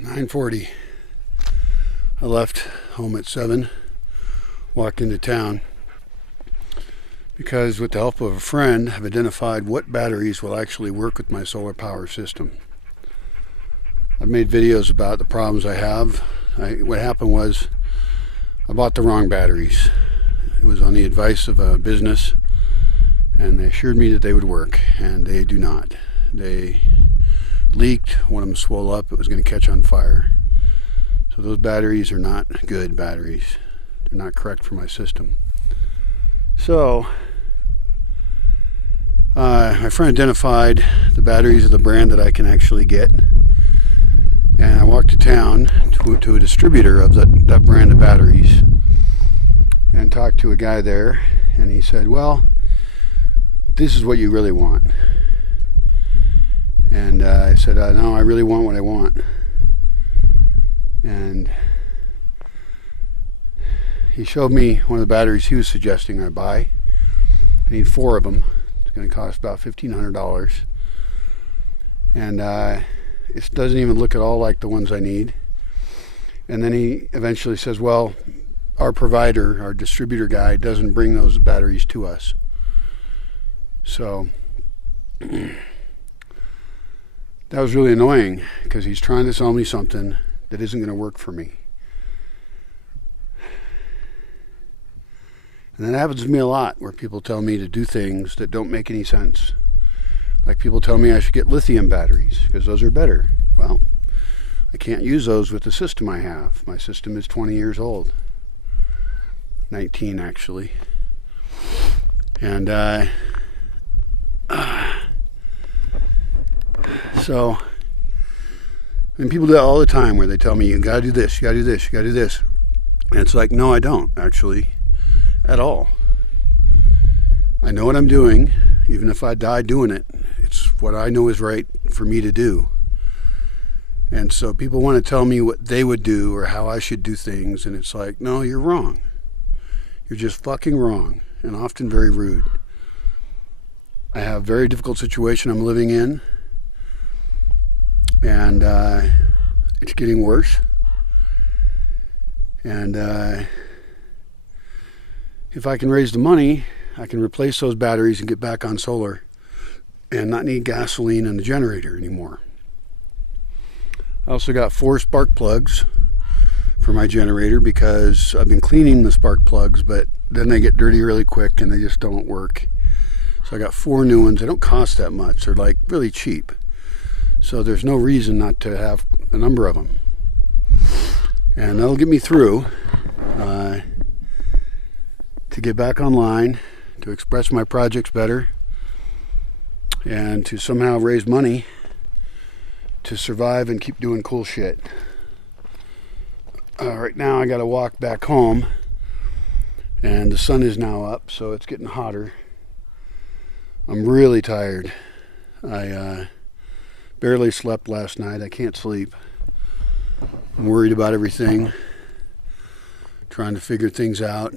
9:40. I left home at 7, walked into town because with the help of a friend I've identified what batteries will actually work with my solar power system. I've made videos about the problems I have. What happened was I bought the wrong batteries. It was on the advice of a business, and they assured me that they would work, and they do not. They leaked. One of them swelled up. It was going to catch on fire. So those batteries are not good batteries. They're not correct for my system. So my friend identified the batteries of the brand that I can actually get, and I walked to town to a distributor of that brand of batteries and talked to a guy there, and he said, well, this is what you really want. And I said, no, I really want what I want. And he showed me one of the batteries he was suggesting I buy. I need 4 of them. It's going to cost about $1,500. And it doesn't even look at all like the ones I need. And then he eventually says, well, our provider, our distributor guy, doesn't bring those batteries to us. So that was really annoying because he's trying to sell me something that isn't going to work for me. And that happens to me a lot, where people tell me to do things that don't make any sense. Like people tell me I should get lithium batteries because those are better. Well, I can't use those with the system I have. My system is 20 years old. 19 actually. And so, and people do that all the time, where they tell me, you gotta do this, you gotta do this, you gotta do this. And it's like, no, I don't actually at all. I know what I'm doing. Even if I die doing it, it's what I know is right for me to do. And so people want to tell me what they would do or how I should do things, and it's like, no, you're wrong. You're just fucking wrong, and often very rude. I have a very difficult situation I'm living in, and it's getting worse. And if I can raise the money, I can replace those batteries and get back on solar and not need gasoline in the generator anymore. I also got 4 spark plugs for my generator because I've been cleaning the spark plugs, but then they get dirty really quick and they just don't work. So I got 4 new ones. They don't cost that much. They're like really cheap. So there's no reason not to have a number of them. And that'll get me through to get back online, to express my projects better, and to somehow raise money to survive and keep doing cool shit. Right now I gotta walk back home, and the sun is now up, so it's getting hotter. I'm really tired. I barely slept last night. I can't sleep. I'm worried about everything, trying to figure things out,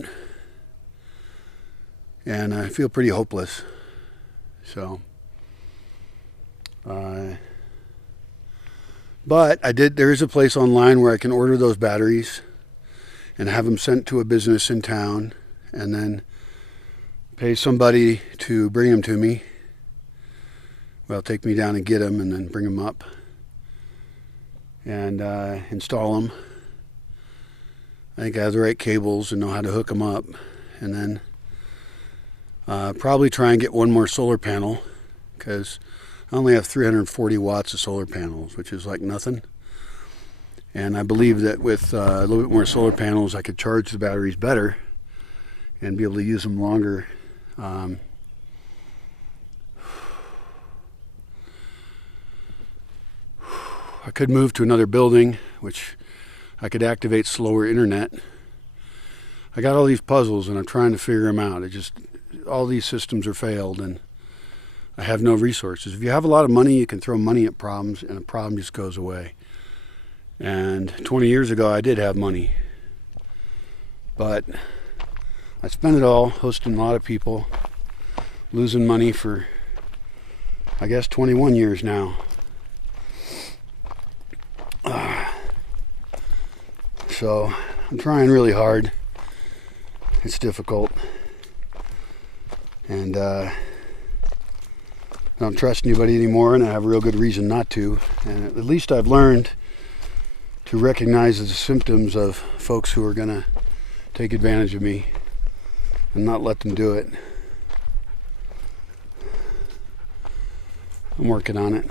and I feel pretty hopeless. So but there is a place online where I can order those batteries and have them sent to a business in town, and then pay somebody to bring them to me. Well, take me down and get them and then bring them up and install them. I think I have the right cables and know how to hook them up, and then probably try and get one more solar panel, because I only have 340 watts of solar panels, which is like nothing. And I believe that with a little bit more solar panels, I could charge the batteries better and be able to use them longer. I could move to another building, which I could activate slower internet. I got all these puzzles and I'm trying to figure them out. All these systems are failed, and I have no resources. If you have a lot of money, you can throw money at problems, and the problem just goes away. And 20 years ago, I did have money, but I spent it all hosting a lot of people, losing money for, I guess, 21 years now. So I'm trying really hard. It's difficult. And I don't trust anybody anymore, and I have a real good reason not to. And at least I've learned to recognize the symptoms of folks who are going to take advantage of me and not let them do it. I'm working on it.